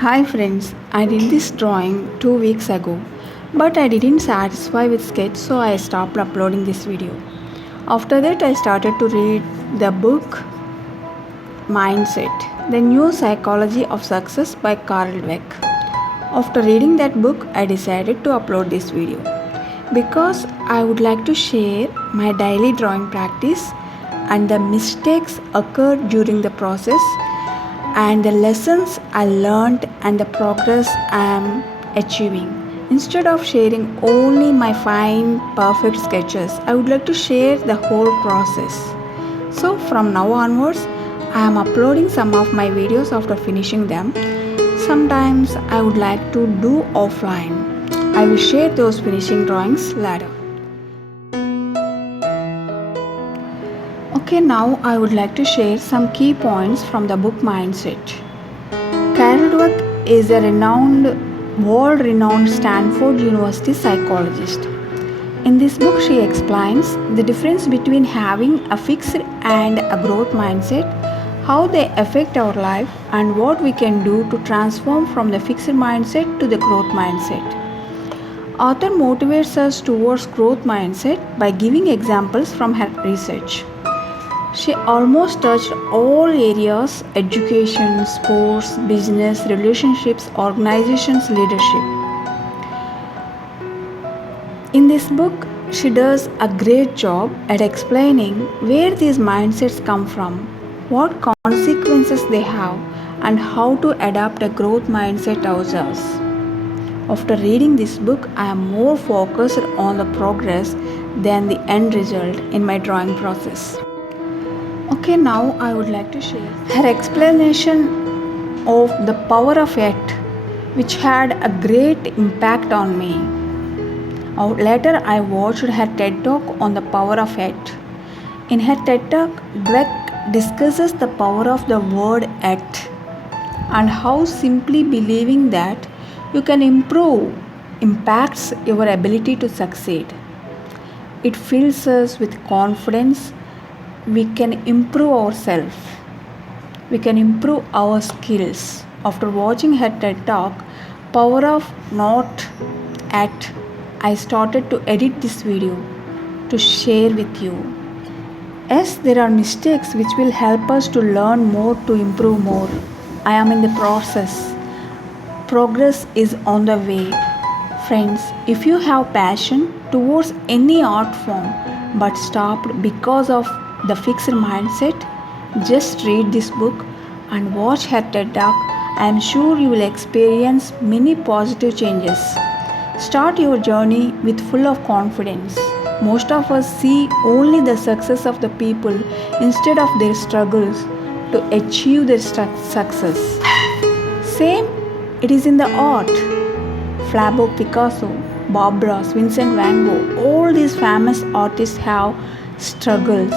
Hi friends, I did this drawing 2 weeks ago, but I didn't satisfy with sketch, so I stopped uploading this video. After that, I started to read the book Mindset, The New Psychology of Success by Carl Dweck. After reading that book, I decided to upload this video because I would like to share my daily drawing practice and the mistakes occurred during the process and the lessons I learned and the progress I am achieving. Instead of sharing only my fine, perfect sketches, I would like to share the whole process. So, from now onwards, I am uploading some of my videos after finishing them. Sometimes I would like to do offline. I will share those finishing drawings later. Okay, now I would like to share some key points from the book Mindset. Carol Dweck is a world-renowned Stanford University psychologist. In this book, she explains the difference between having a fixed and a growth mindset, how they affect our life, and what we can do to transform from the fixed mindset to the growth mindset. Author motivates us towards growth mindset by giving examples from her research. She almost touched all areas: education, sports, business, relationships, organizations, leadership. In this book, she does a great job at explaining where these mindsets come from, what consequences they have, and how to adapt a growth mindset ourselves. After reading this book, I am more focused on the progress than the end result in my drawing process. Okay, now I would like to share her explanation of the power of it, which had a great impact on me. Later, I watched her TED Talk on the power of it. In her TED Talk, Dweck discusses the power of the word "et" and how simply believing that you can improve impacts your ability to succeed. It fills us with confidence. We can improve ourselves. We can improve our skills. After watching her TED Talk, Power of Not At, I started to edit this video to share with you. Yes, there are mistakes which will help us to learn more, to improve more. I am in the process. Progress is on the way. Friends, if you have passion towards any art form but stopped because of the fixed mindset, just read this book and watch her TED Talk. I am sure you will experience many positive changes. Start your journey with full of confidence. Most of us see only the success of the people instead of their struggles to achieve their success. Same it is in the art. Pablo Picasso, Bob Ross, Vincent van Gogh, all these famous artists have struggles.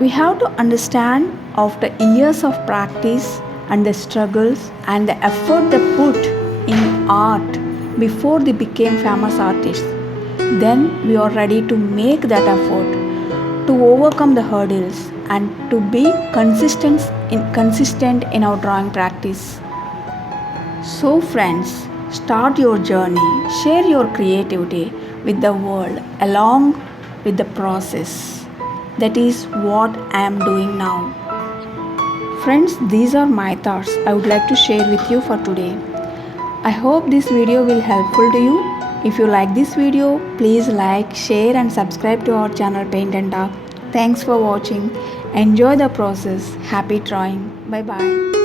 We have to understand after years of practice and the struggles and the effort they put in art before they became famous artists. Then we are ready to make that effort to overcome the hurdles and to be consistent in our drawing practice. So friends, start your journey, share your creativity with the world along with the process. That is what I am doing now. Friends, these are my thoughts I would like to share with you for today. I hope this video will helpful to you. If you like this video, please like, share and subscribe to our channel Paint and Talk. Thanks for watching. Enjoy the process. Happy drawing. Bye bye.